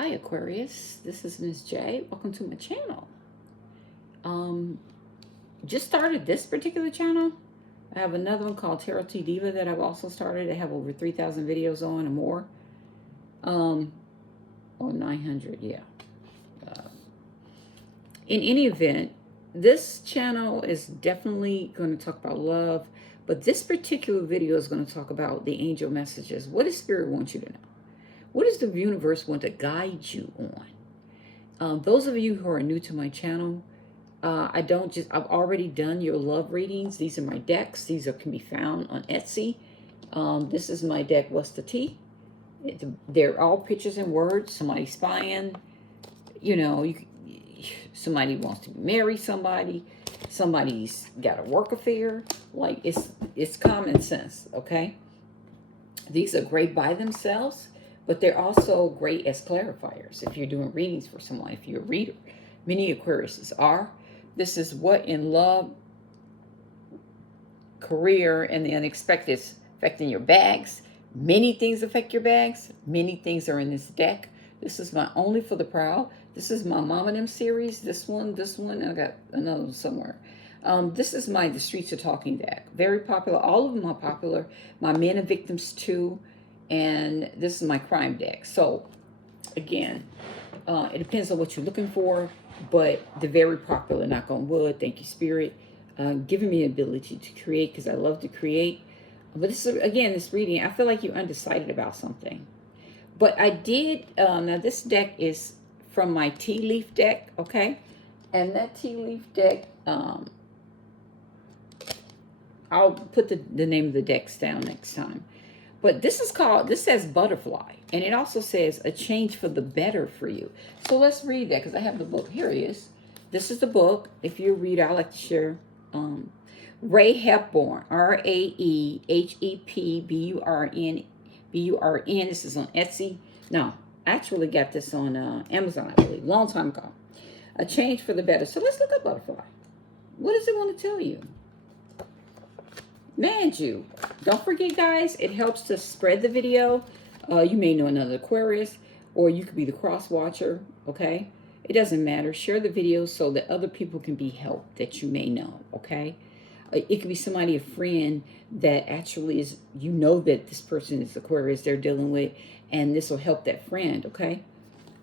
Hi Aquarius, this is Miss J. Welcome to my channel. Just started this particular channel. I have another one called Tarot T Diva that I've also started. I have over 3,000 videos on and more. Or 900, yeah. In any event, this channel is definitely going to talk about love, but this particular video is going to talk about the angel messages. What does Spirit want you to know? What does the universe want to guide you on? Those of you who are new to my channel, I've already done your love readings. These are my decks. These can be found on Etsy. This is my deck, What's the Tea? They're all pictures and words. Somebody spying, you know, somebody wants to marry somebody. Somebody's got a work affair. Like, it's common sense, okay? These are great by themselves, but they're also great as clarifiers if you're doing readings for someone, if you're a reader. Many Aquariuses are. This is what in love, career, and the unexpected is affecting your bags. Many things affect your bags. Many things are in this deck. This is my Only for the Proud. This is my Mom and Them series. This one. I got another one somewhere. This is my The Streets Are Talking deck. Very popular. All of them are popular. My Men and Victims too. And this is my crime deck. So, again, it depends on what you're looking for, but they're very popular, knock on wood. Thank you, Spirit. Giving me the ability to create, because I love to create. But this is, again, this reading, I feel like you're undecided about something. But I did, now this deck is from my tea leaf deck, okay? And that tea leaf deck, I'll put the name of the decks down next time. But this says Butterfly. And it also says a change for the better for you. So let's read that, because I have the book. Here it is. This is the book. If you're a reader, I like to share. Ray Hepburn, Rahepburn, Burn. This is on Etsy. No, I actually got this on Amazon, I believe, long time ago. A change for the better. So let's look up Butterfly. What does it want to tell you? Mind you, don't forget, guys, it helps to spread the video. You may know another Aquarius, or you could be the cross watcher, okay? It doesn't matter. Share the video so that other people can be helped that you may know, okay? It could be somebody, a friend, that actually is, you know that this person is Aquarius they're dealing with, and this will help that friend, okay?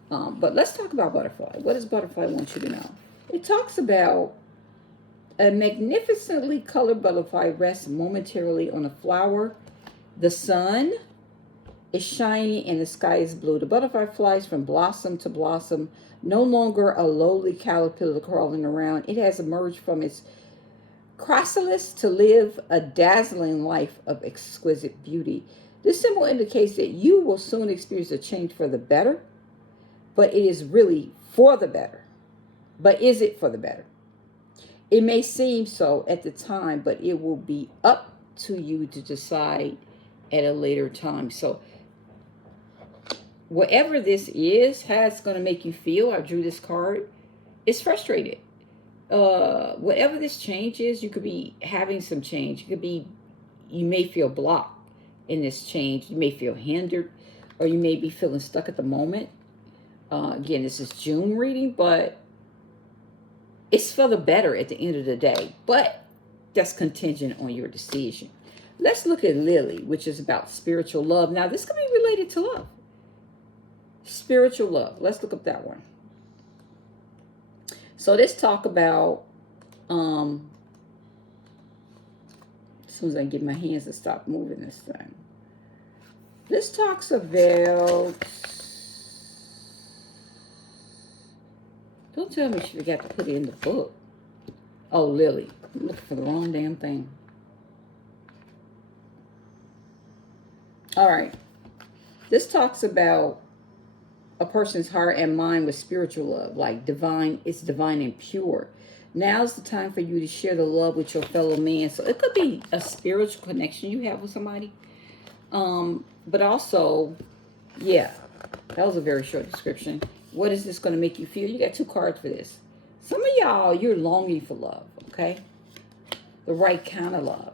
But let's talk about Butterfly. What does Butterfly want you to know? It talks about a magnificently colored butterfly rests momentarily on a flower. The sun is shining and the sky is blue. The butterfly flies from blossom to blossom, no longer a lowly caterpillar crawling around. It has emerged from its chrysalis to live a dazzling life of exquisite beauty. This symbol indicates that you will soon experience a change for the better, but it is really for the better. But is it for the better? It may seem so at the time, but it will be up to you to decide at a later time. So whatever this is, how it's going to make you feel, I drew this card, it's frustrated. Whatever this change is, you could be having some change. You may feel blocked in this change. You may feel hindered, or you may be feeling stuck at the moment. Again, this is June reading, but it's for the better at the end of the day, but that's contingent on your decision. Let's look at Lily, which is about spiritual love. Now, this could be related to love. Spiritual love. Let's look up that one. So let's talk about, as soon as I get my hands to stop moving this thing. This talks about, don't tell me she forgot to put it in the book. Oh, Lily. I'm looking for the wrong damn thing. All right. This talks about a person's heart and mind with spiritual love, like divine. It's divine and pure. Now's the time for you to share the love with your fellow man. So it could be a spiritual connection you have with somebody. But also, yeah, that was a very short description. What is this going to make you feel? You got two cards for this. Some of y'all, you're longing for love, okay? The right kind of love.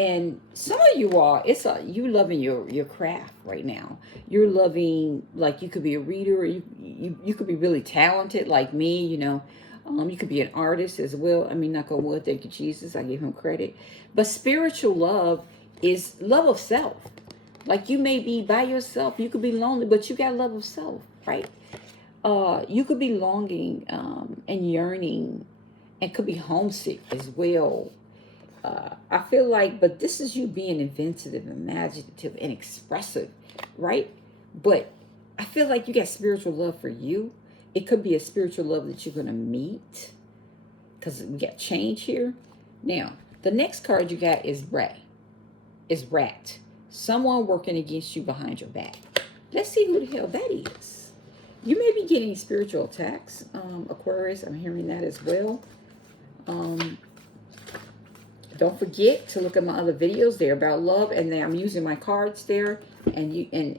And some of you are, you loving your craft right now. You're loving, like, you could be a reader, or you could be really talented like me, you know. You could be an artist as well. I mean, knock on wood, thank you, Jesus. I give him credit. But spiritual love is love of self. Like, you may be by yourself. You could be lonely, but you got love of self, right? You could be longing and yearning, and could be homesick as well. I feel like, but this is you being inventive, imaginative, and expressive, right? But I feel like you got spiritual love for you. It could be a spiritual love that you're going to meet, because we got change here. Now, the next card you got is rat. Someone working against you behind your back. Let's see who the hell that is. You may be getting spiritual attacks, Aquarius. I'm hearing that as well. Don't forget to look at my other videos. They're about love, and then I'm using my cards there, and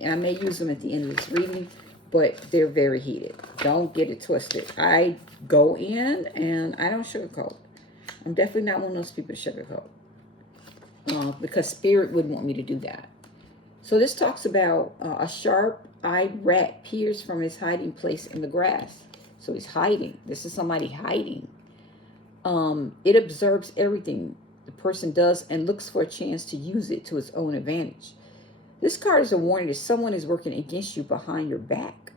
I may use them at the end of this reading, but they're very heated. Don't get it twisted. I go in and I don't sugarcoat. I'm definitely not one of those people to sugarcoat, because spirit wouldn't want me to do that. So this talks about a sharp-eyed rat peers from his hiding place in the grass. So he's hiding. This is somebody hiding. It observes everything the person does and looks for a chance to use it to its own advantage. This card is a warning that someone is working against you behind your back.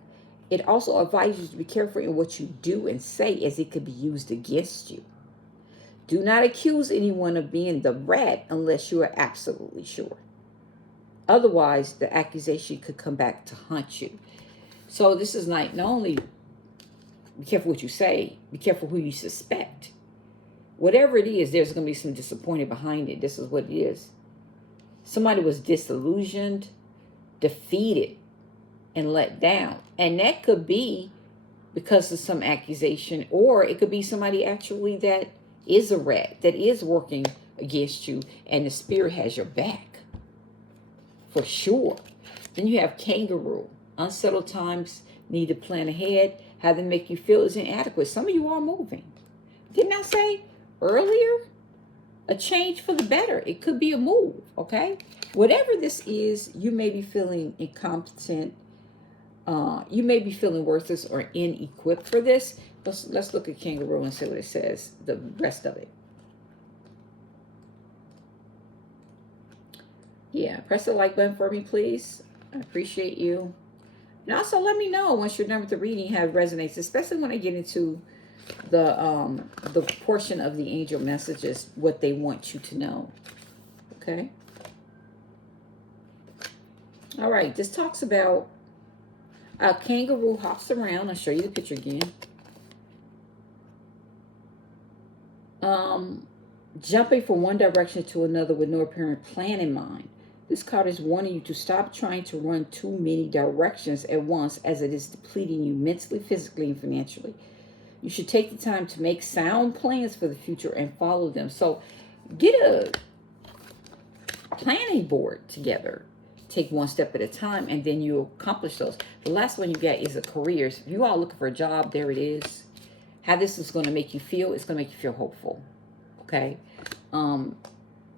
It also advises you to be careful in what you do and say, as it could be used against you. Do not accuse anyone of being the rat unless you are absolutely sure. Otherwise, the accusation could come back to haunt you. So this is not only be careful what you say, be careful who you suspect. Whatever it is, there's going to be some disappointment behind it. This is what it is. Somebody was disillusioned, defeated, and let down. And that could be because of some accusation, or it could be somebody actually that is a rat, that is working against you, and the spirit has your back. For sure. Then you have kangaroo. Unsettled times, need to plan ahead. How they make you feel is inadequate. Some of you are moving. Didn't I say earlier? A change for the better. It could be a move, okay? Whatever this is, you may be feeling incompetent. You may be feeling worthless or inequipped for this. Let's look at kangaroo and see what it says, the rest of it. Yeah, press the like button for me, please. I appreciate you. And also let me know once you're done with the reading how it resonates, especially when I get into the portion of the angel messages, what they want you to know. Okay? All right, this talks about a kangaroo hops around. I'll show you the picture again. Jumping from one direction to another with no apparent plan in mind. This card is warning you to stop trying to run too many directions at once, as it is depleting you mentally, physically, and financially. You should take the time to make sound plans for the future and follow them. So get a planning board together. Take one step at a time, and then you'll accomplish those. The last one you get is a career. So if you are looking for a job, there it is. How this is going to make you feel, it's going to make you feel hopeful. Okay?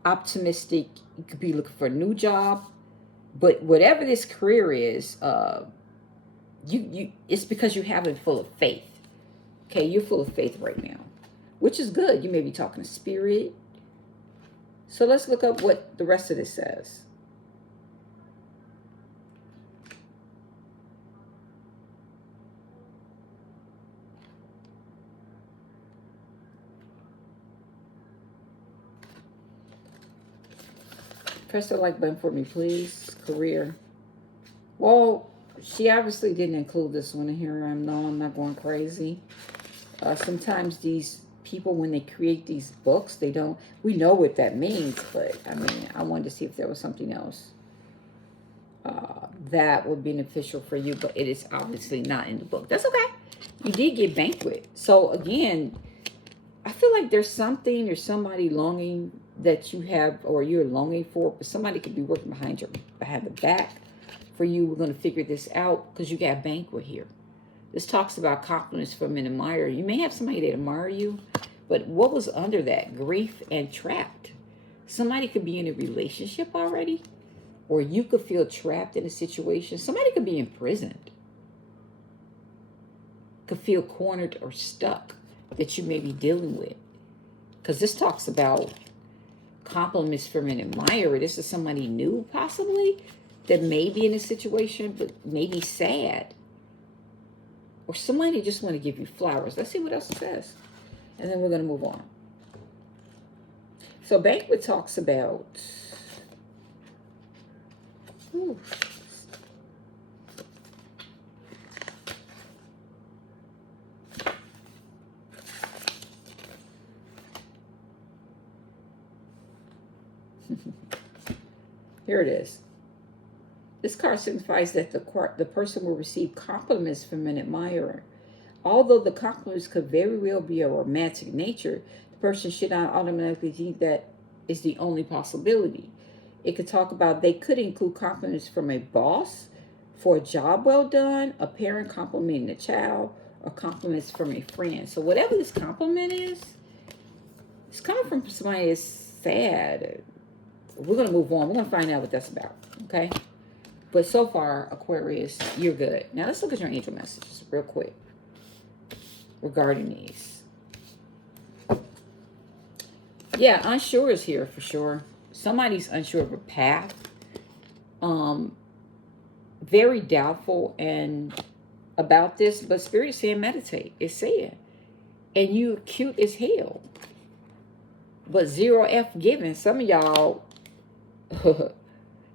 Optimistic. You could be looking for a new job. But whatever this career is, it's because you have it full of faith. Okay, you're full of faith right now, which is good. You may be talking to spirit. So let's look up what the rest of this says. Press the like button for me, please. Career. Well, she obviously didn't include this one in here. I know I'm not going crazy. Sometimes these people, when they create these books, we know what that means, but I mean, I wanted to see if there was something else that would be beneficial for you, but it is obviously not in the book. That's okay. You did get banquet. So again, I feel like there's somebody longing that you have, or you're longing for, but somebody could be working behind the back for you. We're going to figure this out because you got banquet here. This talks about confidence from an admirer. You may have somebody that admire you, but what was under that? Grief and trapped. Somebody could be in a relationship already, or you could feel trapped in a situation. Somebody could be imprisoned, could feel cornered or stuck that you may be dealing with. Because this talks about compliments from an admirer. This is somebody new, possibly, that may be in a situation, but maybe sad. Or somebody just want to give you flowers. Let's see what else it says. And then we're going to move on. So banquet talks about... Ooh, here it is. This card signifies that the person will receive compliments from an admirer. Although the compliments could very well be a romantic nature, the person should not automatically think that is the only possibility. It could talk about, they could include compliments from a boss for a job well done, a parent complimenting a child, or compliments from a friend. So whatever this compliment is, it's coming from somebody that's sad. We're going to move on. We're going to find out what that's about, okay? But so far, Aquarius, you're good. Now, let's look at your angel messages real quick regarding these. Yeah, unsure is here for sure. Somebody's unsure of a path. Very doubtful and about this, but Spirit is saying meditate. It's saying. And you cute as hell. But 0F given. Some of y'all...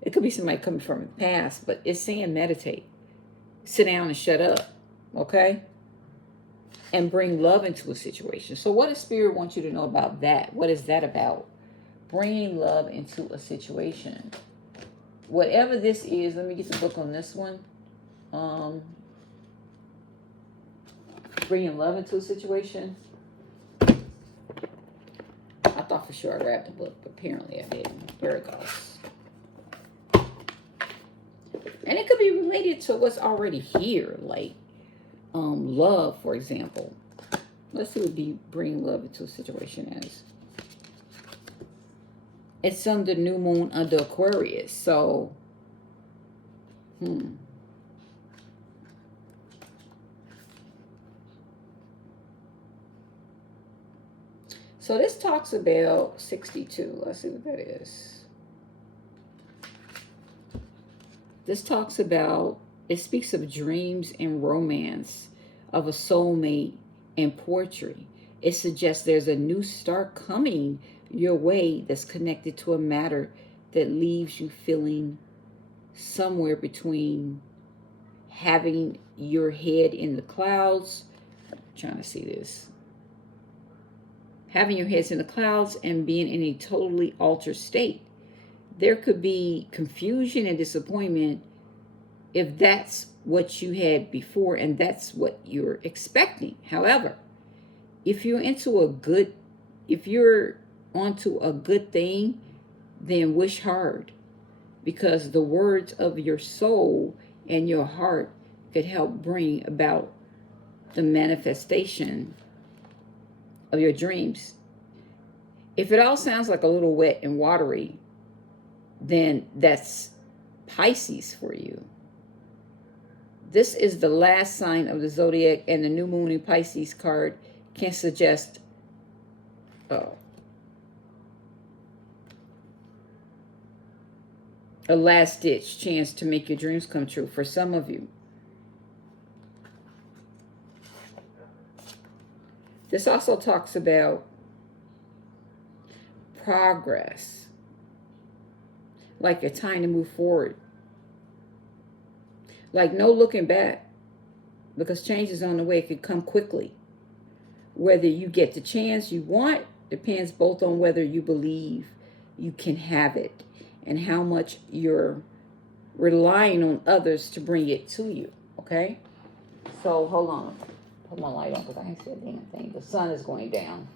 It could be somebody coming from the past, but it's saying meditate. Sit down and shut up, okay? And bring love into a situation. So what does Spirit want you to know about that? What is that about? Bringing love into a situation. Whatever this is, let me get the book on this one. Bringing love into a situation. I thought for sure I grabbed the book, but apparently I didn't. There it goes. And it could be related to what's already here, like love, for example. Let's see what bring love into a situation as. It's under new moon under Aquarius, so So this talks about 62. Let's see what that is. This talks about, it speaks of dreams and romance, of a soulmate and poetry. It suggests there's a new start coming your way that's connected to a matter that leaves you feeling somewhere between having your head in the clouds. I'm trying to see this. Having your heads in the clouds and being in a totally altered state. There could be confusion and disappointment if that's what you had before and that's what you're expecting. However, if you're onto a good thing, then wish hard, because the words of your soul and your heart could help bring about the manifestation of your dreams. If it all sounds like a little wet and watery, then that's Pisces for you. This is the last sign of the zodiac, and the new moon in Pisces card can suggest a last-ditch chance to make your dreams come true for some of you. This also talks about progress, like a time to move forward. Like no looking back, because change is on the way. It could come quickly. Whether you get the chance you want depends both on whether you believe you can have it and how much you're relying on others to bring it to you, okay? So hold on. Put my light on because I ain't said a damn thing. The sun is going down.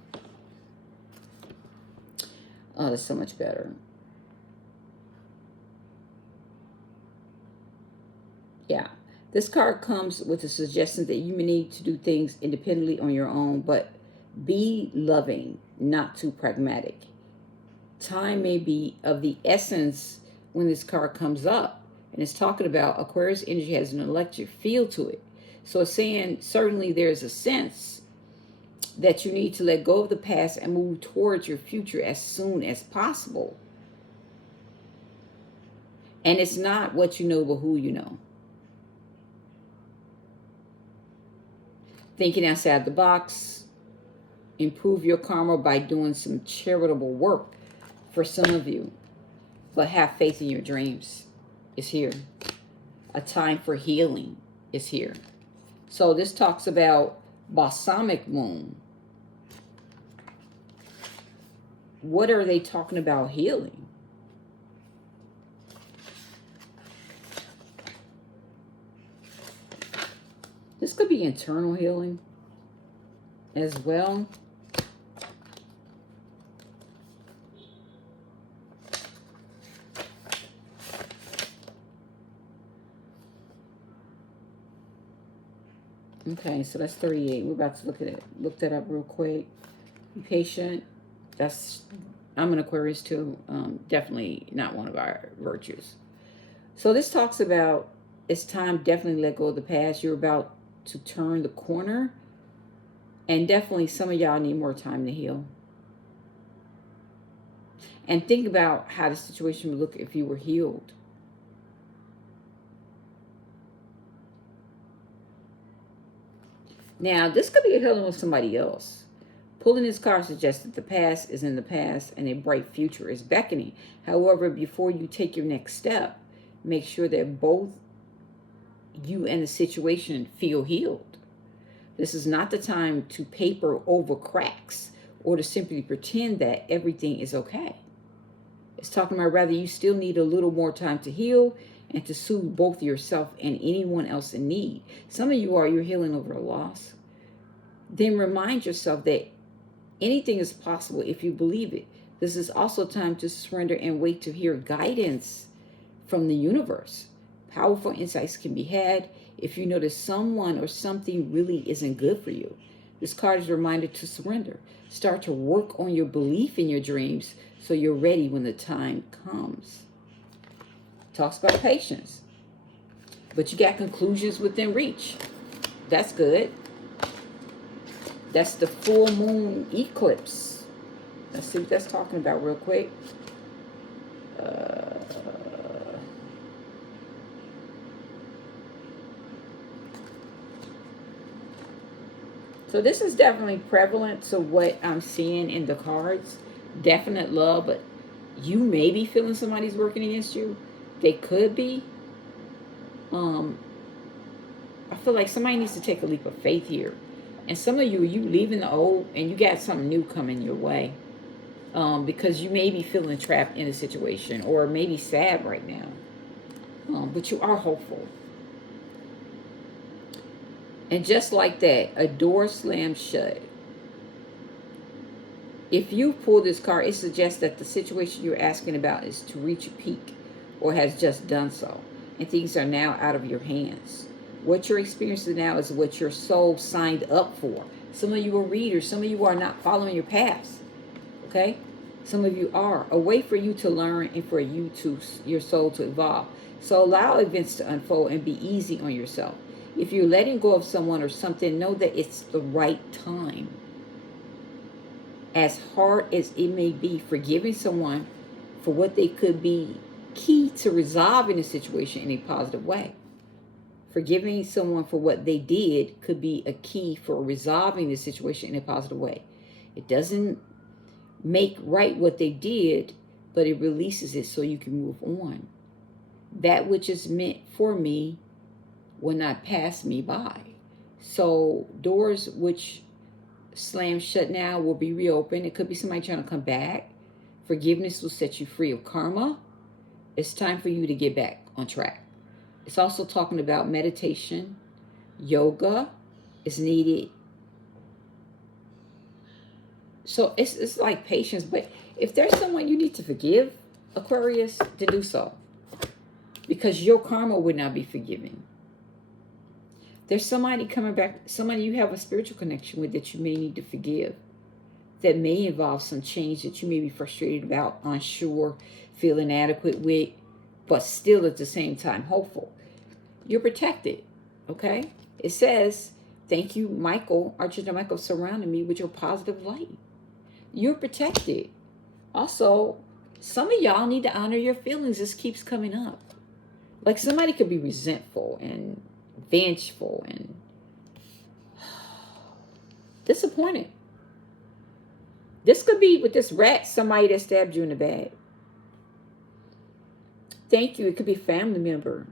Oh, that's so much better. Yeah. This card comes with a suggestion that you may need to do things independently on your own, but be loving, not too pragmatic. Time may be of the essence when this card comes up. And it's talking about Aquarius energy has an electric feel to it. So it's saying certainly there's a sense that you need to let go of the past and move towards your future as soon as possible. And it's not what you know, but who you know. Thinking outside the box, improve your karma by doing some charitable work for some of you. But have faith in your dreams is here. A time for healing is here. So this talks about balsamic moon. What are they talking about healing? This could be internal healing as well. Okay, so that's 38. We're about to look that up real quick. Be patient. I'm an Aquarius too. Definitely not one of our virtues. So this talks about it's time definitely let go of the past. You're about to turn the corner. And definitely some of y'all need more time to heal. And think about how the situation would look if you were healed. Now, this could be a healing with somebody else. Pulling this card suggests that the past is in the past and a bright future is beckoning. However, before you take your next step, make sure that both you and the situation feel healed. This is not the time to paper over cracks or to simply pretend that everything is okay. It's talking about rather you still need a little more time to heal and to soothe both yourself and anyone else in need. Some of you're healing over a loss. Then remind yourself that anything is possible if you believe it. This is also time to surrender and wait to hear guidance from the universe. Powerful insights can be had if you notice someone or something really isn't good for you. This card is a reminder to surrender. Start to work on your belief in your dreams so you're ready when the time comes. Talks about patience. But you got conclusions within reach. That's good. That's the full moon eclipse. Let's see what that's talking about real quick. So this is definitely prevalent to what I'm seeing in the cards. Definite love, but you may be feeling somebody's working against you. They could be. I feel like somebody needs to take a leap of faith here. And some of you leaving the old and you got something new coming your way. Because you may be feeling trapped in a situation or maybe sad right now. But you are hopeful. And just like that, a door slammed shut. If you pull this card, it suggests that the situation you're asking about is to reach a peak or has just done so. And things are now out of your hands. What you're experiencing now is what your soul signed up for. Some of you are readers. Some of you are not following your paths. Okay? Some of you are. A way for you to learn and for your soul to evolve. So allow events to unfold and be easy on yourself. If you're letting go of someone or something, know that it's the right time. As hard as it may be, forgiving someone for what they could be key to resolving a situation in a positive way. Forgiving someone for what they did could be a key for resolving the situation in a positive way. It doesn't make right what they did, but it releases it so you can move on. That which is meant for me will not pass me by. So doors which slam shut now will be reopened. It could be somebody trying to come back. Forgiveness will set you free of karma. It's time for you to get back on track. It's also talking about meditation. Yoga is needed. So it's like patience. But if there's someone you need to forgive, Aquarius, to do so. Because your karma would not be forgiving. There's somebody coming back, somebody you have a spiritual connection with that you may need to forgive. that may involve some change that you may be frustrated about, unsure, feel inadequate with, but still at the same time hopeful. You're protected, okay? It says, thank you, Michael, Archangel Michael, surrounding me with your positive light. You're protected. Also, some of y'all need to honor your feelings. This keeps coming up. Like somebody could be resentful and vengeful and disappointed. This could be with this rat, somebody that stabbed you in the back. Thank you. It could be a family member.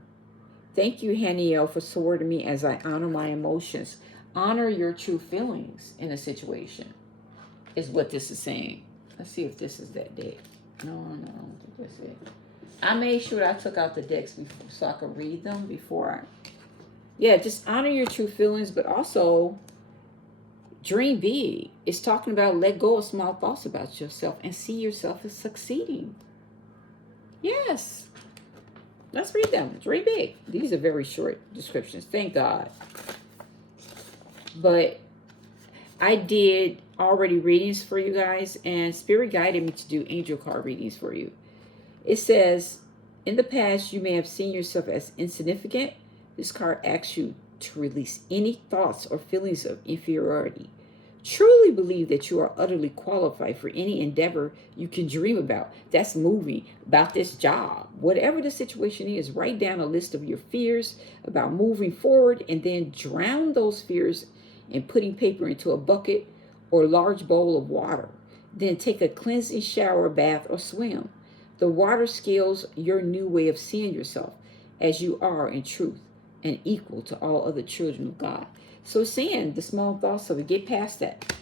Thank you, Haniel, for supporting me as I honor my emotions. Honor your true feelings in a situation is what this is saying. Let's see if this is that deck. No, I don't think that's it. I made sure I took out the decks before, so I could read them before I... Yeah, just honor your true feelings, but also dream big. It's talking about let go of small thoughts about yourself and see yourself as succeeding. Yes. Let's read them. Dream big. These are very short descriptions. Thank God. But I did already readings for you guys, and Spirit guided me to do angel card readings for you. It says, in the past, you may have seen yourself as insignificant. This card asks you to release any thoughts or feelings of inferiority. Truly believe that you are utterly qualified for any endeavor you can dream about. That's movie, about this job. Whatever the situation is, write down a list of your fears about moving forward and then drown those fears in putting paper into a bucket or large bowl of water. Then take a cleansing shower, bath, or swim. The water scales your new way of seeing yourself as you are in truth and equal to all other children of God. So it's saying the small thoughts of it, get past that.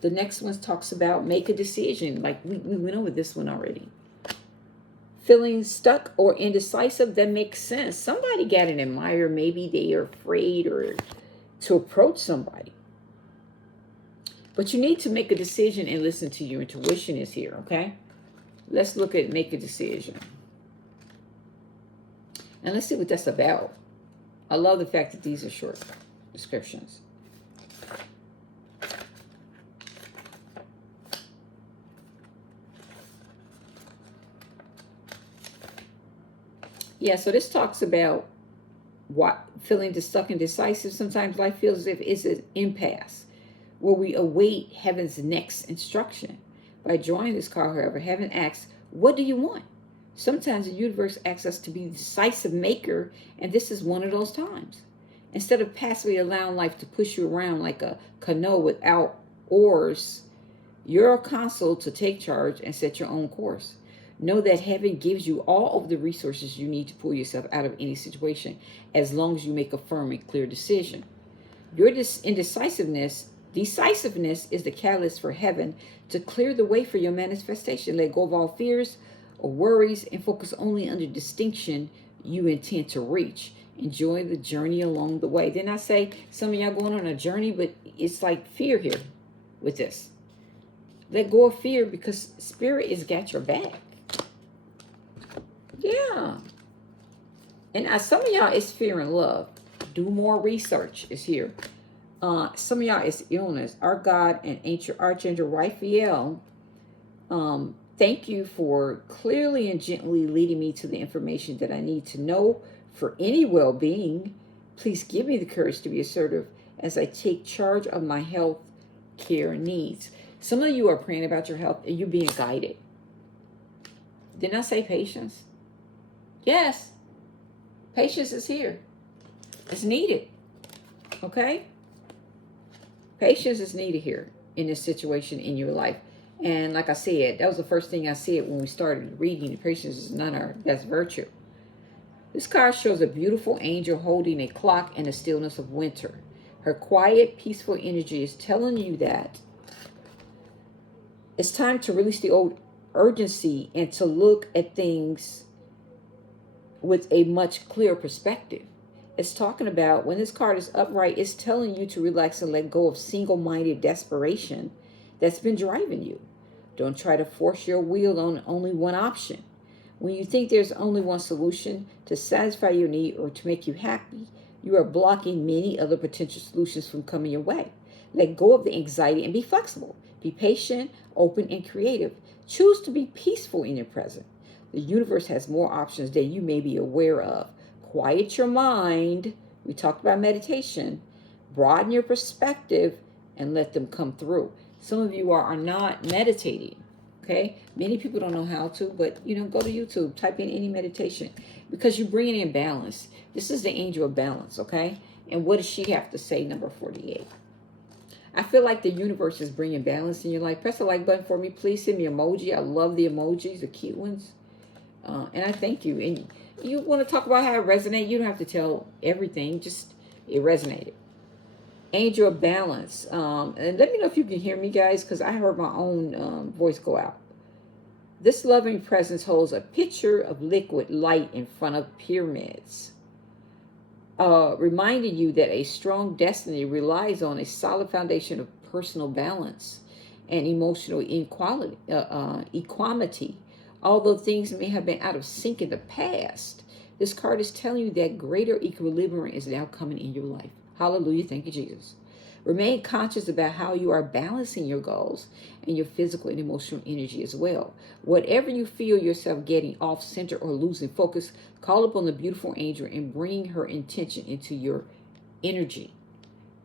The next one talks about make a decision. Like we went over this one already. Feeling stuck or indecisive, that makes sense. Somebody got an admirer. Maybe they are afraid or to approach somebody. But you need to make a decision and listen to your intuition is here, okay? Let's look at make a decision. And let's see what that's about. I love the fact that these are short descriptions. Yeah, so this talks about what feeling stuck and decisive. Sometimes life feels as if it's an impasse where we await heaven's next instruction. By drawing this card, however, heaven asks, what do you want? Sometimes the universe asks us to be the decisive maker, and this is one of those times. Instead of passively allowing life to push you around like a canoe without oars, you're a console to take charge and set your own course. Know that heaven gives you all of the resources you need to pull yourself out of any situation as long as you make a firm and clear decision. Your decisiveness is the catalyst for heaven to clear the way for your manifestation. Let go of all fears or worries and focus only on the distinction you intend to reach. Enjoy the journey along the way. Didn't I say some of y'all going on a journey, but it's like fear here with this. Let go of fear because Spirit has got your back. Yeah. And some of y'all is fear and love. Do more research is here. Some of y'all is illness. Our God and ancient Archangel Raphael, thank you for clearly and gently leading me to the information that I need to know for any well-being. Please give me the courage to be assertive as I take charge of my health care needs. Some of you are praying about your health and you're being guided. Didn't I say patience? Yes. Patience is here. It's needed. Okay? Patience is needed here in this situation in your life. And like I said, that was the first thing I said when we started reading. Patience is none of our best virtue. This card shows a beautiful angel holding a clock in the stillness of winter. Her quiet, peaceful energy is telling you that it's time to release the old urgency and to look at things with a much clearer perspective. It's talking about when this card is upright, it's telling you to relax and let go of single-minded desperation that's been driving you. Don't try to force your will on only one option. When you think there's only one solution to satisfy your need or to make you happy, you are blocking many other potential solutions from coming your way. Let go of the anxiety and be flexible. Be patient, open, and creative. Choose to be peaceful in your present. The universe has more options than you may be aware of. Quiet your mind. We talked about meditation. Broaden your perspective and let them come through. Some of you are not meditating. Okay, many people don't know how to, but go to YouTube, type in any meditation, because you're bringing in balance. This is the angel of balance. Okay, and what does she have to say? Number 48. I feel like the universe is bringing balance in your life. Press the like button for me, please. Send me emoji. I love the emojis, the cute ones, and I thank you. And you want to talk about how it resonates? You don't have to tell everything. Just it resonated. Angel of balance. And let me know if you can hear me, guys, because I heard my own voice go out. This loving presence holds a pitcher of liquid light in front of pyramids, reminding you that a strong destiny relies on a solid foundation of personal balance and emotional equanimity. Although things may have been out of sync in the past, this card is telling you that greater equilibrium is now coming in your life. Hallelujah. Thank you, Jesus. Remain conscious about how you are balancing your goals and your physical and emotional energy as well. Whatever you feel yourself getting off center or losing focus, call upon the beautiful angel and bring her intention into your energy.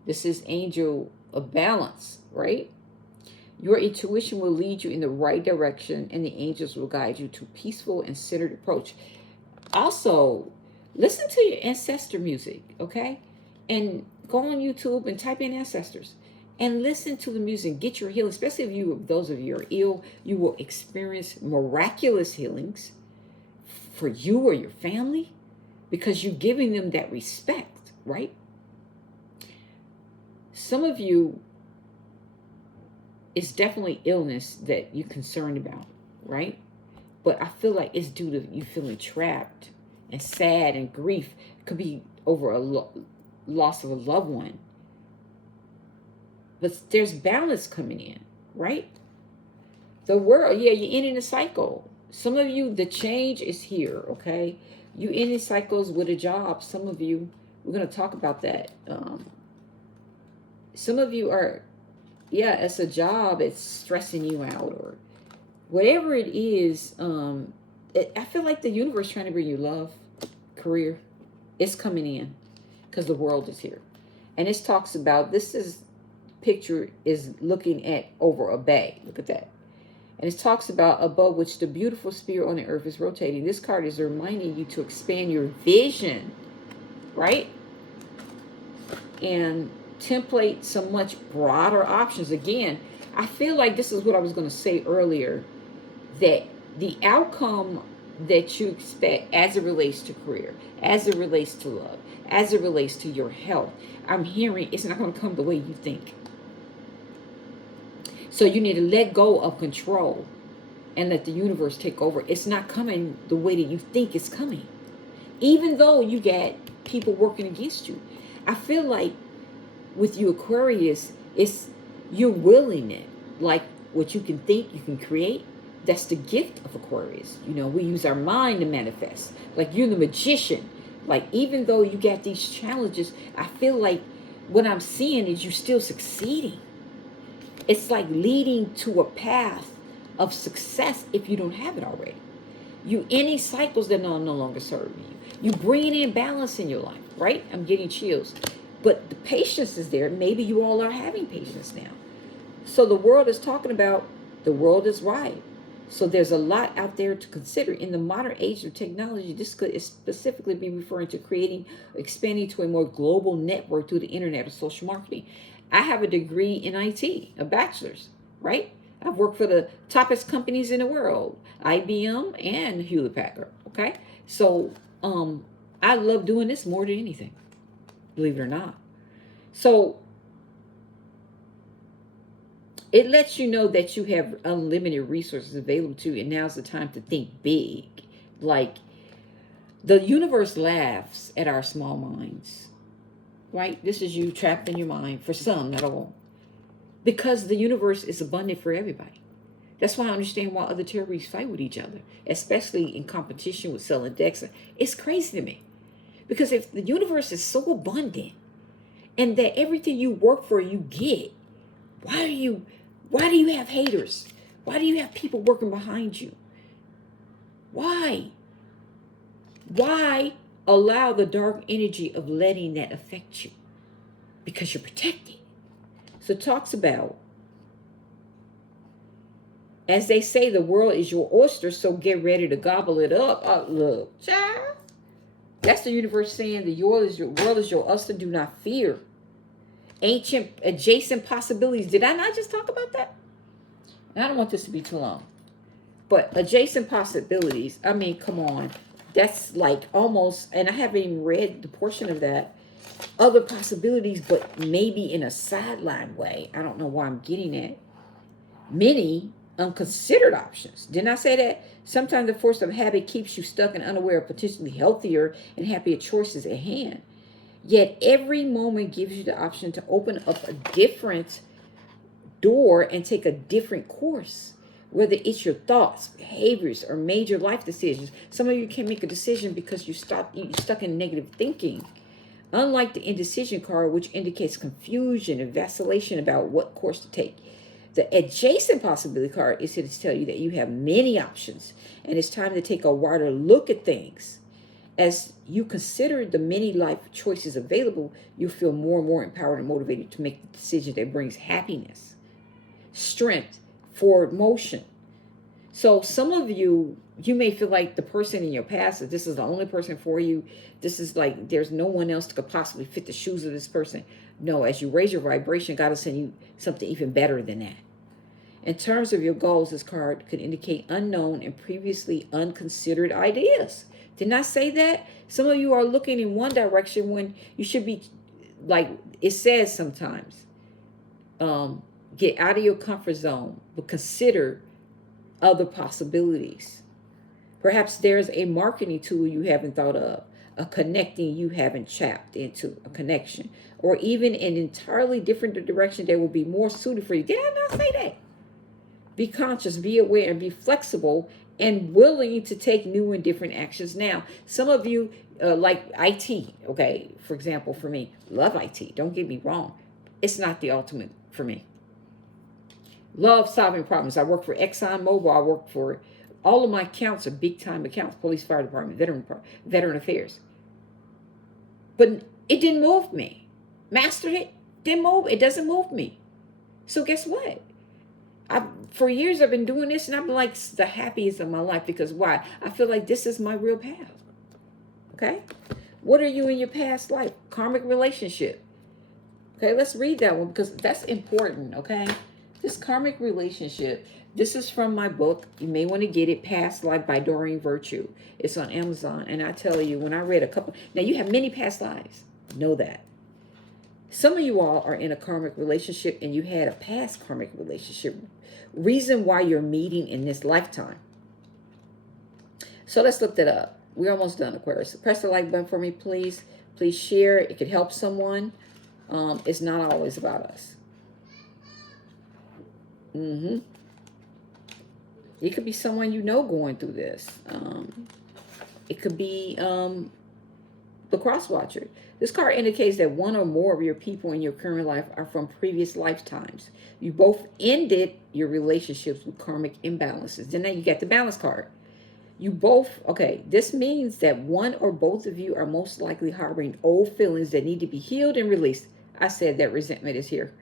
This is angel of balance, right? Your intuition will lead you in the right direction, and the angels will guide you to peaceful and centered approach. Also, listen to your ancestor music, okay? And go on YouTube and type in ancestors and listen to the music. Get your healing, especially if those of you are ill, you will experience miraculous healings for you or your family because you're giving them that respect, right? Some of you, it's definitely illness that you're concerned about, right? But I feel like it's due to you feeling trapped and sad and grief. It could be over a loss of a loved one. But there's balance coming in, right? The world, yeah, you're ending a cycle. Some of you, the change is here, okay? You ending cycles with a job. Some of you, we're going to talk about that. Some of you are, yeah, it's a job. It's stressing you out or whatever it is. I feel like the universe trying to bring you love, career. It's coming in. Because the world is here. And this talks about, picture is looking at over a bay. Look at that. And it talks about above which the beautiful sphere on the earth is rotating. This card is reminding you to expand your vision, right? And template some much broader options. Again, I feel like this is what I was going to say earlier, that the outcome that you expect as it relates to career, as it relates to love, as it relates to your health, I'm hearing it's not going to come the way you think. So you need to let go of control and let the universe take over. It's not coming the way that you think it's coming. Even though you got people working against you. I feel like with you, Aquarius, it's you're willing it. Like what you can think, you can create. That's the gift of Aquarius. We use our mind to manifest. Like you're the magician. Like, even though you got these challenges, I feel like what I'm seeing is you're still succeeding. It's like leading to a path of success if you don't have it already. You any cycles that no longer serve you. You bringing in balance in your life, right? I'm getting chills. But the patience is there. Maybe you all are having patience now. So the world is talking about the world is right. So there's a lot out there to consider. In the modern age of technology, this could specifically be referring to creating, expanding to a more global network through the internet or social marketing. I have a degree in IT, a bachelor's, right? I've worked for the toppest companies in the world, IBM and Hewlett Packard, okay? So I love doing this more than anything, believe it or not. So it lets you know that you have unlimited resources available to you, and now's the time to think big. Like, the universe laughs at our small minds, right? This is you trapped in your mind, for some, not all. Because the universe is abundant for everybody. That's why I understand why other terrorists fight with each other, especially in competition with selling decks. It's crazy to me. Because if the universe is so abundant, and that everything you work for, you get, Why do you have haters? Why do you have people working behind you? Why? Why allow the dark energy of letting that affect you? Because you're protected. So it talks about, as they say, the world is your oyster, so get ready to gobble it up. Look, child. That's the universe saying the world is your oyster. Do not fear. Ancient adjacent possibilities. Did I not just talk about that? I don't want this to be too long. But adjacent possibilities, I mean, come on. That's like almost, and I haven't even read the portion of that. Other possibilities, but maybe in a sideline way. I don't know why I'm getting at. Many unconsidered options. Didn't I say that? Sometimes the force of habit keeps you stuck and unaware of potentially healthier and happier choices at hand. Yet every moment gives you the option to open up a different door and take a different course. Whether it's your thoughts, behaviors, or major life decisions. Some of you can't make a decision because you're stuck in negative thinking. Unlike the indecision card, which indicates confusion and vacillation about what course to take, the adjacent possibility card is here to tell you that you have many options and it's time to take a wider look at things. As you consider the many life choices available, you feel more and more empowered and motivated to make the decision that brings happiness, strength, forward motion. So some of you may feel like the person in your past, that this is the only person for you. This is like there's no one else that could possibly fit the shoes of this person. No, as you raise your vibration, God will send you something even better than that. In terms of your goals, this card could indicate unknown and previously unconsidered ideas. Didn't I say that? Some of you are looking in one direction when you should be, like it says sometimes, get out of your comfort zone, but consider other possibilities. Perhaps there's a marketing tool you haven't thought of, a connecting you haven't tapped into, a connection, or even an entirely different direction that will be more suited for you. Did I not say that? Be conscious, be aware, and be flexible and willing to take new and different actions. Now, some of you like IT, okay, for example, for me, love IT. Don't get me wrong. It's not the ultimate for me. Love solving problems. I work for ExxonMobil. I work for, all of my accounts are big time accounts, police, fire department, veteran affairs. But it didn't move me. Mastered it, didn't move. It doesn't move me. So guess what? For years I've been doing this and I've been like the happiest of my life because why? I feel like this is my real path. Okay? What are you in your past life? Karmic relationship. Okay, let's read that one because that's important, okay? This karmic relationship, this is from my book. You may want to get it, Past Life by Doreen Virtue. It's on Amazon. And I tell you, when I read a couple, now you have many past lives. Know that. Some of you all are in a karmic relationship and you had a past karmic relationship. Reason why you're meeting in this lifetime. So let's look that up. We're almost done, Aquarius. Press the like button for me, please. Please share. It could help someone. It's not always about us. It could be someone you know going through this. It could be the cross watcher. This card indicates that one or more of your people in your current life are from previous lifetimes. You both ended your relationships with karmic imbalances. Then you get the balance card. You both, okay, this means that one or both of you are most likely harboring old feelings that need to be healed and released. I said that resentment is here.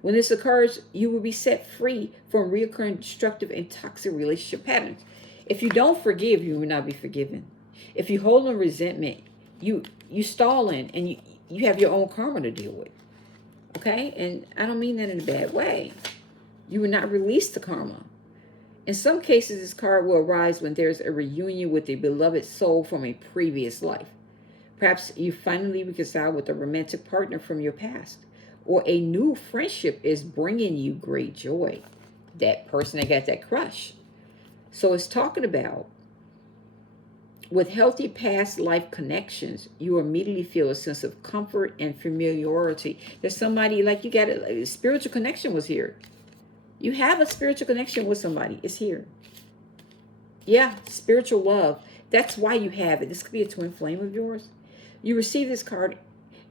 When this occurs, you will be set free from recurring destructive and toxic relationship patterns. If you don't forgive, you will not be forgiven. If you hold on resentment, you stalling and you have your own karma to deal with. Okay? And I don't mean that in a bad way. You will not release the karma. In some cases, this card will arise when there's a reunion with a beloved soul from a previous life. Perhaps you finally reconcile with a romantic partner from your past. Or a new friendship is bringing you great joy. That person that got that crush. So it's talking about with healthy past life connections, you immediately feel a sense of comfort and familiarity. There's somebody like you got a spiritual connection was here. You have a spiritual connection with somebody. It's here. Yeah, spiritual love. That's why you have it. This could be a twin flame of yours. You receive this card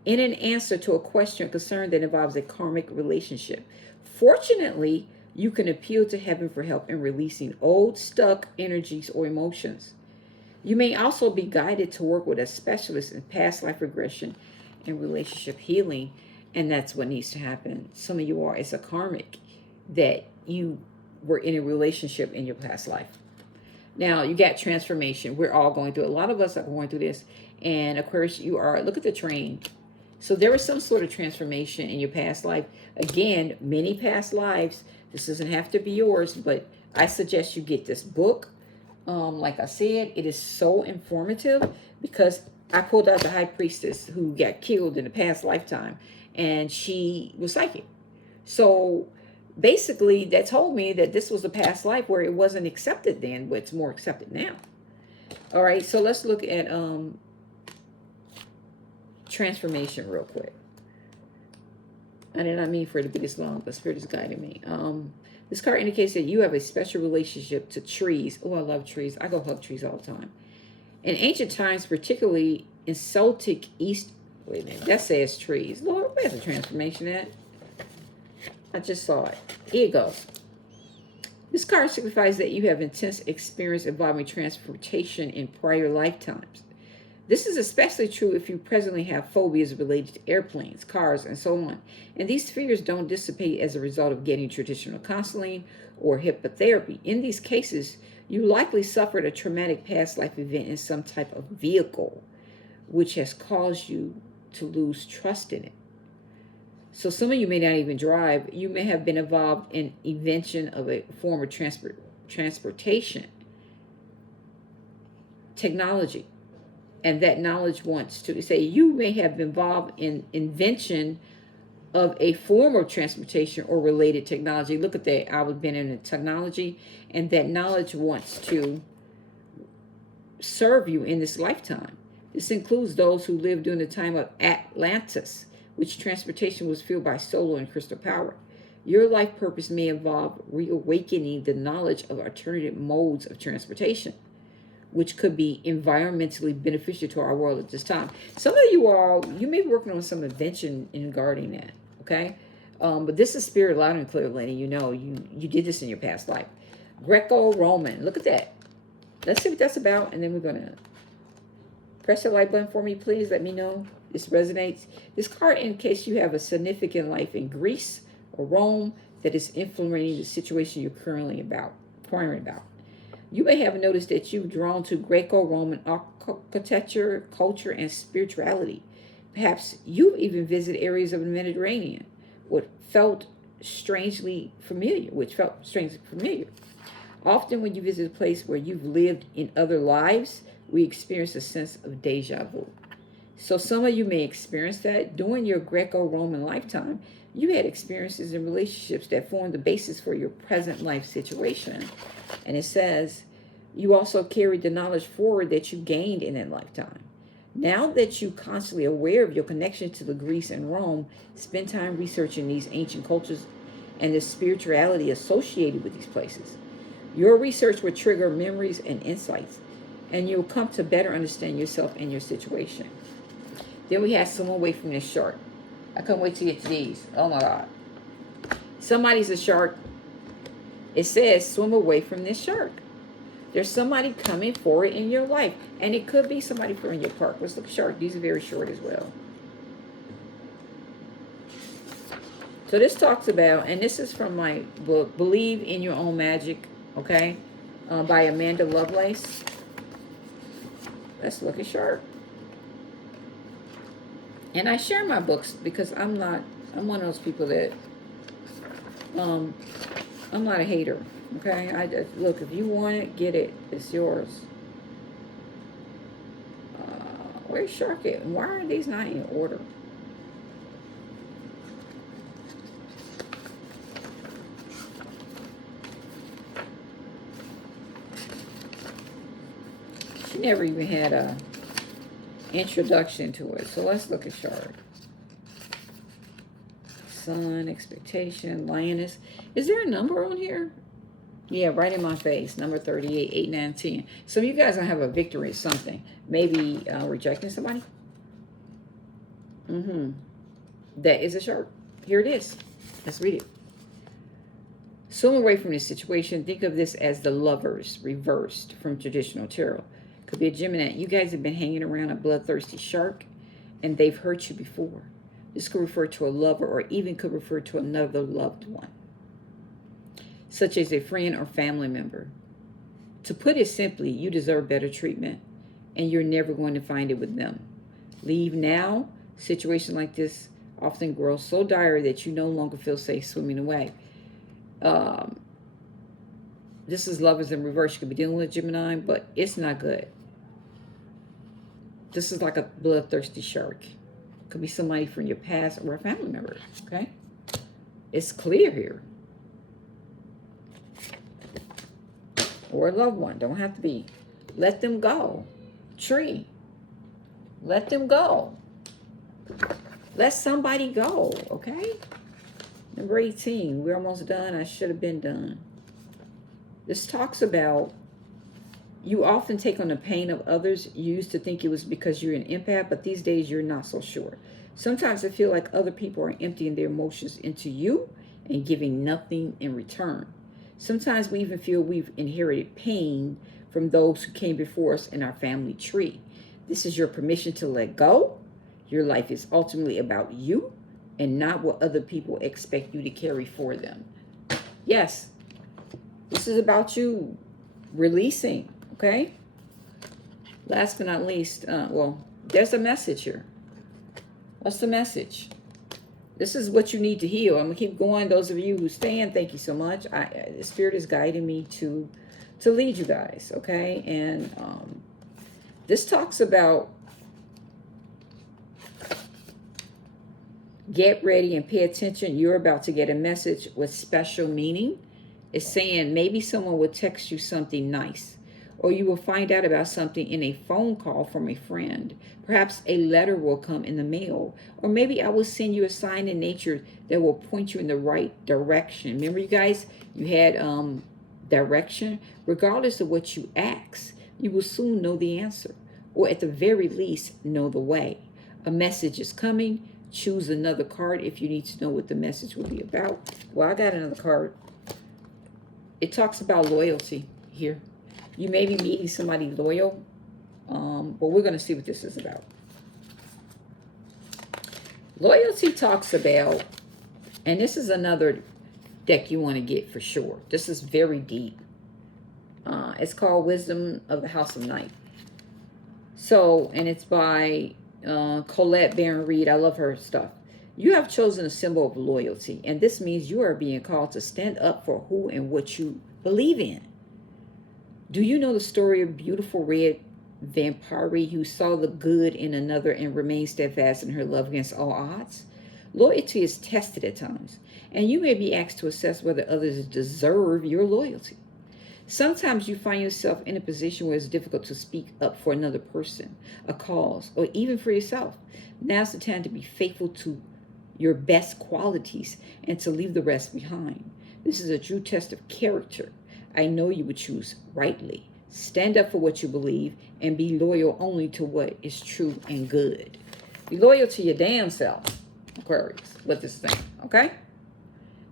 in an answer to a question or concern that involves a karmic relationship. Fortunately, you can appeal to heaven for help in releasing old, stuck energies or emotions. You may also be guided to work with a specialist in past life regression and relationship healing, and that's what needs to happen. Some of you are, it's a karmic that you were in a relationship in your past life. Now, you got transformation. We're all going through it. A lot of us are going through this. And Aquarius, you are, look at the train. So there was some sort of transformation in your past life. Again, many past lives. This doesn't have to be yours, but I suggest you get this book. Like I said, it is so informative because I pulled out the high priestess who got killed in a past lifetime, and she was psychic. So basically, that told me that this was a past life where it wasn't accepted then, but it's more accepted now. All right, so let's look at transformation real quick. I did not mean for it to be this long, but Spirit is guiding me. This card indicates that you have a special relationship to trees. Oh, I love trees. I go hug trees all the time. In ancient times, particularly in Celtic East, wait a minute, that says trees. Lord, where's the transformation at? I just saw it. Here it goes. This card signifies that you have intense experience involving transportation in prior lifetimes. This is especially true if you presently have phobias related to airplanes, cars, and so on. And these fears don't dissipate as a result of getting traditional counseling or hypnotherapy. In these cases, you likely suffered a traumatic past life event in some type of vehicle, which has caused you to lose trust in it. So some of you may not even drive. You may have been involved in invention of a form of transportation technology. And that knowledge wants to say you may have been involved in invention of a form of transportation or related technology. Look at that. I was been in technology, and that knowledge wants to serve you in this lifetime. This includes those who lived during the time of Atlantis, which transportation was fueled by solar and crystal power. Your life purpose may involve reawakening the knowledge of alternative modes of transportation, which could be environmentally beneficial to our world at this time. Some of you all, you may be working on some invention in guarding that, okay? But this is spirit loud and clear, lady. You know, you did this in your past life. Greco-Roman, look at that. Let's see what that's about, and then we're going to press the like button for me, please. Let me know this resonates. This card indicates you have a significant life in Greece or Rome that is influencing the situation you're currently inquiring about. You may have noticed that you've drawn to Greco-Roman architecture, culture, and spirituality. Perhaps you've even visited areas of the Mediterranean, which felt strangely familiar. Often when you visit a place where you've lived in other lives, we experience a sense of deja vu. So some of you may experience that. During your Greco-Roman lifetime, you had experiences and relationships that formed the basis for your present life situation. And it says, you also carried the knowledge forward that you gained in that lifetime. Now that you're constantly aware of your connection to the Greece and Rome, spend time researching these ancient cultures and the spirituality associated with these places. Your research will trigger memories and insights, and you'll come to better understand yourself and your situation. Then we have swim away from this shark. I couldn't wait to get to these. Oh my God. Somebody's a shark. It says swim away from this shark. There's somebody coming forward in your life. And it could be somebody from your park. Let's look at shark. These are very short as well. So this talks about, and this is from my book, Believe in Your Own Magic, okay, by Amanda Lovelace. Let's look at shark. And I share my books because I'm one of those people that, I'm not a hater, okay? Look, if you want it, get it. It's yours. Where's shark at? Why are these not in order? She never even had a introduction to it. So let's look at shark. Sun, expectation, lioness. Is there a number on here? Yeah, right in my face. Number 38, 8, 9, 10. Some of you guys don't have a victory at something. Maybe rejecting somebody. Mm-hmm. That is a shark. Here it is. Let's read it. Swim away from this situation. Think of this as the Lovers reversed from traditional tarot. Could be a Gemini. You guys have been hanging around a bloodthirsty shark, and they've hurt you before. This could refer to a lover, or even could refer to another loved one, such as a friend or family member. To put it simply, you deserve better treatment, and you're never going to find it with them. Leave now. Situations like this often grow so dire that you no longer feel safe swimming away. This is Lovers in reverse. You could be dealing with Gemini, but it's not good. This is like a bloodthirsty shark. Could be somebody from your past or a family member. Okay, it's clear here. Or a loved one. Don't have to be. Let them go. Tree. Let them go. Let somebody go. Okay. Number 18. We're almost done. I should have been done. This talks about you often take on the pain of others. You used to think it was because you're an empath, but these days you're not so sure. Sometimes I feel like other people are emptying their emotions into you and giving nothing in return. Sometimes we even feel we've inherited pain from those who came before us in our family tree. This is your permission to let go. Your life is ultimately about you and not what other people expect you to carry for them. Yes, this is about you releasing, okay? Last but not least, well, there's a message here. What's the message? This is what you need to heal. I'm going to keep going. Those of you who stand, thank you so much. The Spirit is guiding me to lead you guys, okay? And this talks about get ready and pay attention. You're about to get a message with special meaning. It's saying maybe someone will text you something nice, or you will find out about something in a phone call from a friend. Perhaps a letter will come in the mail, or maybe I will send you a sign in nature that will point you in the right direction. Remember, you guys, you had direction. Regardless of what you ask, you will soon know the answer, or at the very least, know the way. A message is coming. Choose another card if you need to know what the message will be about. Well, I got another card. It talks about loyalty here. You may be meeting somebody loyal, but we're going to see what this is about. Loyalty talks about, and this is another deck you want to get for sure. This is very deep. It's called Wisdom of the House of Night. So, and it's by Colette Baron Reed. I love her stuff. You have chosen a symbol of loyalty, and this means you are being called to stand up for who and what you believe in. Do you know the story of beautiful red vampire who saw the good in another and remained steadfast in her love against all odds? Loyalty is tested at times, and you may be asked to assess whether others deserve your loyalty. Sometimes you find yourself in a position where it's difficult to speak up for another person, a cause, or even for yourself. Now's the time to be faithful to your best qualities and to leave the rest behind. This is a true test of character. I know you would choose rightly. Stand up for what you believe and be loyal only to what is true and good. Be loyal to your damn self, Aquarius, with this thing, okay?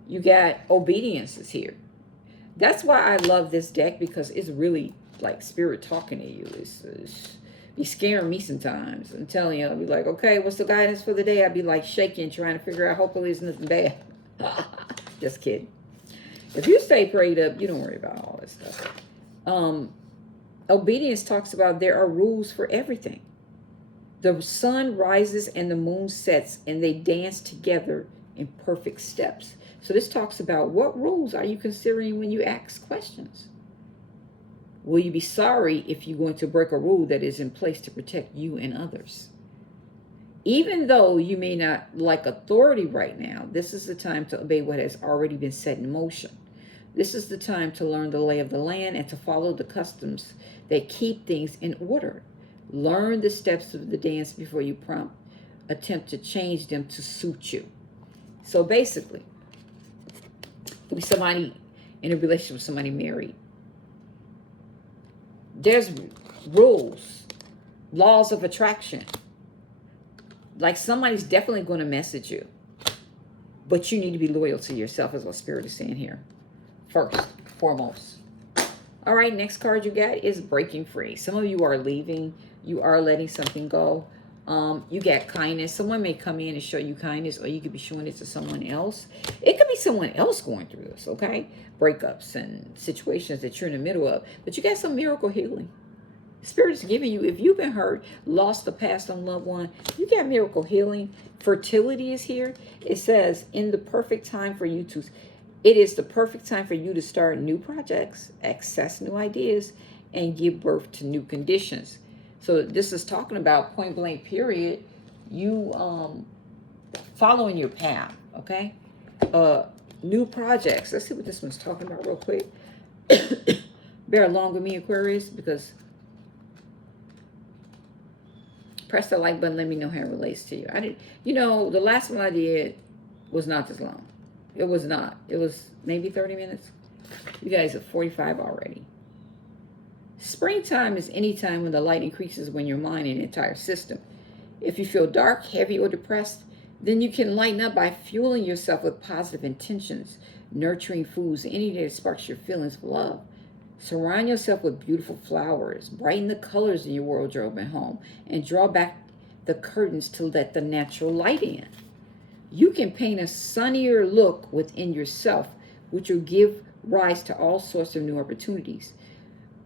You got obediences here. That's why I love this deck, because it's really like spirit talking to you. It's be scaring me sometimes. I'm telling you, I'll be like, okay, what's the guidance for the day? I'd be like shaking, trying to figure out, hopefully it's nothing bad. Just kidding. If you stay prayed up, you don't worry about all this stuff. Obedience talks about there are rules for everything. The sun rises and the moon sets, and they dance together in perfect steps. So this talks about what rules are you considering when you ask questions? Will you be sorry if you're going to break a rule that is in place to protect you and others? Even though you may not like authority right now, this is the time to obey what has already been set in motion. This is the time to learn the lay of the land and to follow the customs that keep things in order. Learn the steps of the dance before you attempt to change them to suit you. So basically, could be somebody in a relationship with somebody married. There's rules, laws of attraction. like somebody's definitely going to message you. But you need to be loyal to yourself, is what Spirit is saying here. First, foremost. All right, next card you got is breaking free. Some of you are leaving. You are letting something go. You got kindness. Someone may come in and show you kindness, or you could be showing it to someone else. It could be someone else going through this, okay? Breakups and situations that you're in the middle of. But you got some miracle healing. Spirit is giving you, if you've been hurt, lost a past on loved one, you got miracle healing. Fertility is here. It says, in the perfect time for you to, it is the perfect time for you to start new projects, access new ideas, and give birth to new conditions. So this is talking about point blank period, you following your path, okay? New projects. Let's see what this one's talking about real quick. Bear along with me, Aquarius, because press the like button. Let me know how it relates to you. I didn't, you know, the last one I did was not this long. It was not. It was maybe 30 minutes. You guys are 45 already. Springtime is any time when the light increases when your mind and entire system. If you feel dark, heavy, or depressed, then you can lighten up by fueling yourself with positive intentions, nurturing foods, anything that sparks your feelings of love. Surround yourself with beautiful flowers. Brighten the colors in your wardrobe and home. And draw back the curtains to let the natural light in. You can paint a sunnier look within yourself, which will give rise to all sorts of new opportunities.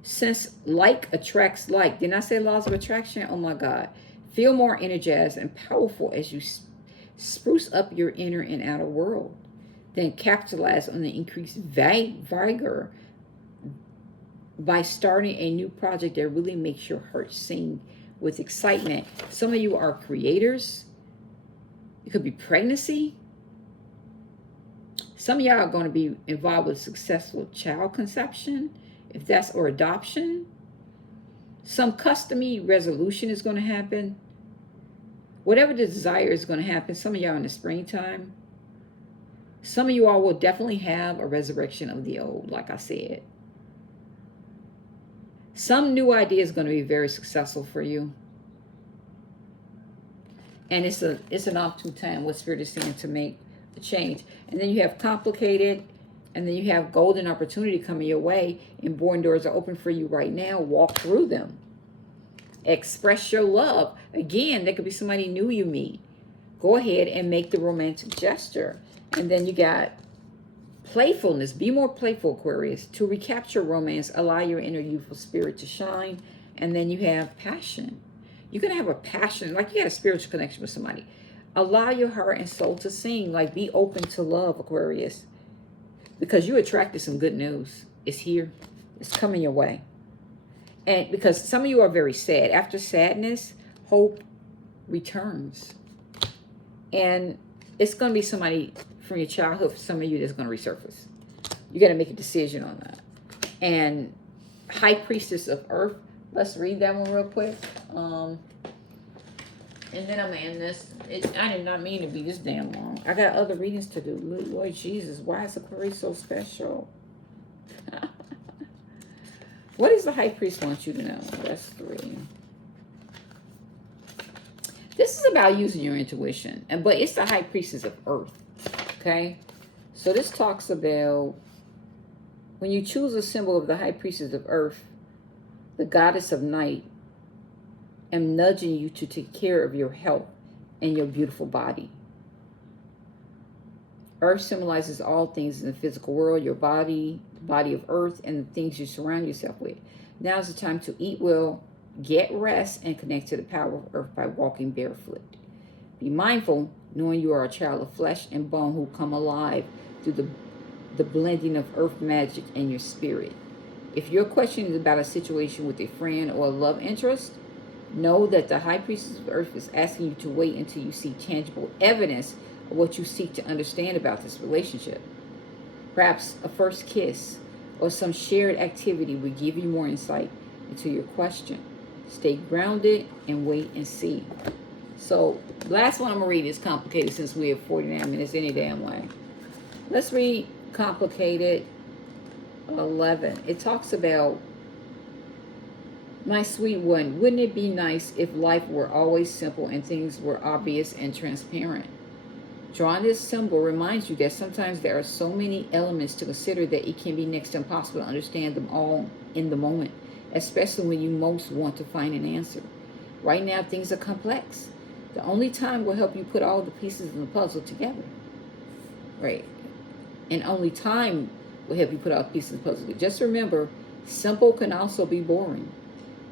Since like attracts like, didn't I say laws of attraction? Oh my God. Feel more energized and powerful as you spruce up your inner and outer world. Then capitalize on the increased vigor by starting a new project that really makes your heart sing with excitement. Some of you are creators. It could be pregnancy. Some of y'all are going to be involved with successful child conception, if that's, or adoption. Some customary resolution is going to happen. Whatever the desire is going to happen. Some of y'all in the springtime. Some of you all will definitely have a resurrection of the old, like I said. Some new idea is going to be very successful for you. And it's an opportune time, what Spirit is saying, to make a change. And then you have complicated, and then you have golden opportunity coming your way, and born doors are open for you right now. Walk through them. Express your love. Again, there could be somebody new you meet. Go ahead and make the romantic gesture. And then you got playfulness. Be more playful, Aquarius. To recapture romance, allow your inner youthful spirit to shine. And then you have passion. You're going to have a passion, like you had a spiritual connection with somebody. Allow your heart and soul to sing. Like, be open to love, Aquarius. Because you attracted some good news. It's here. It's coming your way. And because some of you are very sad. After sadness, hope returns. And it's going to be somebody from your childhood, for some of you, that's going to resurface. You got to make a decision on that. And High Priestess of Earth. Let's read that one real quick. And then I'm going to end this. I did not mean to be this damn long. I got other readings to do. Lord Jesus, why is Aquarius so special? What does the High Priest want you to know? That's 3. This is about using your intuition. But it's the High Priestess of Earth. Okay? So this talks about when you choose a symbol of the High Priestess of Earth, the goddess of night, am nudging you to take care of your health and your beautiful body. Earth symbolizes all things in the physical world, your body, the body of Earth, and the things you surround yourself with. Now is the time to eat well, get rest, and connect to the power of Earth by walking barefoot. Be mindful, knowing you are a child of flesh and bone who come alive through the blending of Earth magic and your spirit. If your question is about a situation with a friend or a love interest, know that the High Priestess of Earth is asking you to wait until you see tangible evidence of what you seek to understand about this relationship. Perhaps a first kiss or some shared activity will give you more insight into your question. Stay grounded and wait and see. So, last one I'm going to read is complicated since we have 49 minutes any damn way. Let's read complicated 11. It talks about My sweet one, wouldn't it be nice if life were always simple and things were obvious and transparent? Drawing this symbol reminds you that sometimes there are so many elements to consider that it can be next to impossible to understand them all in the moment, especially when you most want to find an answer. Right now, things are complex. The only time will help you put all the pieces of the puzzle together. Right? And only time will help you put all the pieces of the puzzle together. Just remember, simple can also be boring,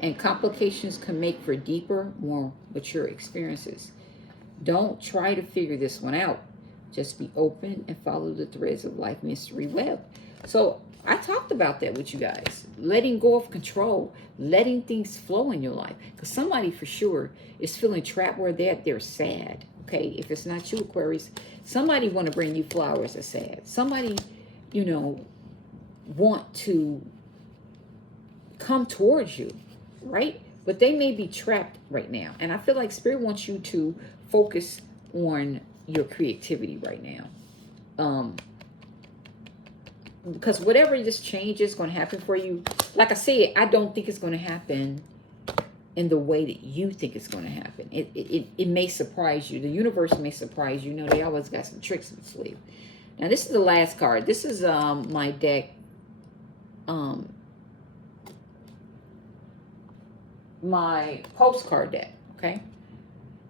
and complications can make for deeper, more mature experiences. Don't try to figure this one out. Just be open and follow the threads of life mystery web. So I talked about that with you guys. Letting go of control, letting things flow in your life. Because somebody for sure is feeling trapped where they're sad. Okay, if it's not you, Aquarius, somebody want to bring you flowers that's sad. Somebody, want to come towards you, right? But they may be trapped right now. And I feel like Spirit wants you to focus on your creativity right now. Because whatever this change is going to happen for you, like I said, I don't think it's going to happen in the way that you think it's going to happen. It may surprise you. The universe may surprise you. They always got some tricks in the sleeve. Now, this is the last card. This is my deck. My postcard deck, okay?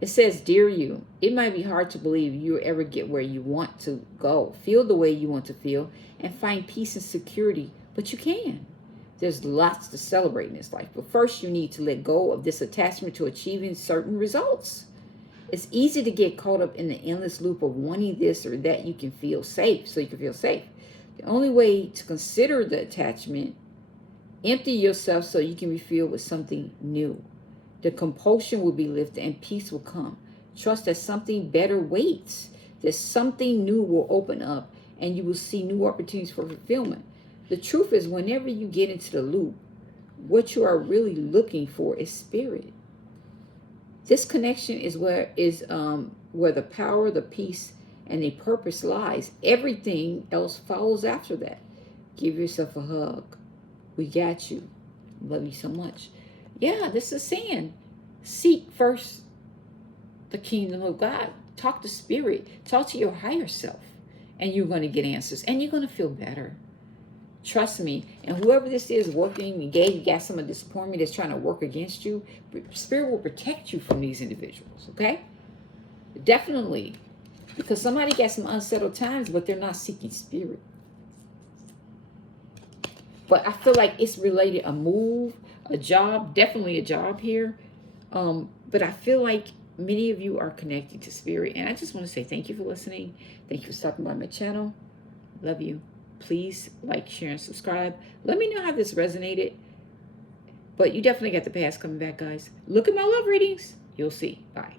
It says, Dear you, it might be hard to believe you'll ever get where you want to go, feel the way you want to feel, and find peace and security, but you can. There's lots to celebrate in this life, but first you need to let go of this attachment to achieving certain results. It's easy to get caught up in the endless loop of wanting this or that you can feel safe, so you can feel safe. The only way to consider the attachment, empty yourself so you can be filled with something new. The compulsion will be lifted and peace will come. Trust that something better waits. That something new will open up and you will see new opportunities for fulfillment. The truth is, whenever you get into the loop, what you are really looking for is spirit. This connection is where the power, the peace, and the purpose lies. Everything else follows after that. Give yourself a hug. We got you. Love you so much. Yeah, this is saying, seek first the kingdom of God. Talk to spirit. Talk to your higher self. And you're going to get answers. And you're going to feel better. Trust me. And whoever this is working, you got some of disappointment that's trying to work against you, spirit will protect you from these individuals. Okay? Definitely. Because somebody got some unsettled times, but they're not seeking spirit. But I feel like it's related, a move, a job, definitely a job here. But I feel like many of you are connected to spirit. And I just want to say thank you for listening. Thank you for stopping by my channel. Love you. Please like, share, and subscribe. Let me know how this resonated. But you definitely got the past coming back, guys. Look at my love readings. You'll see. Bye.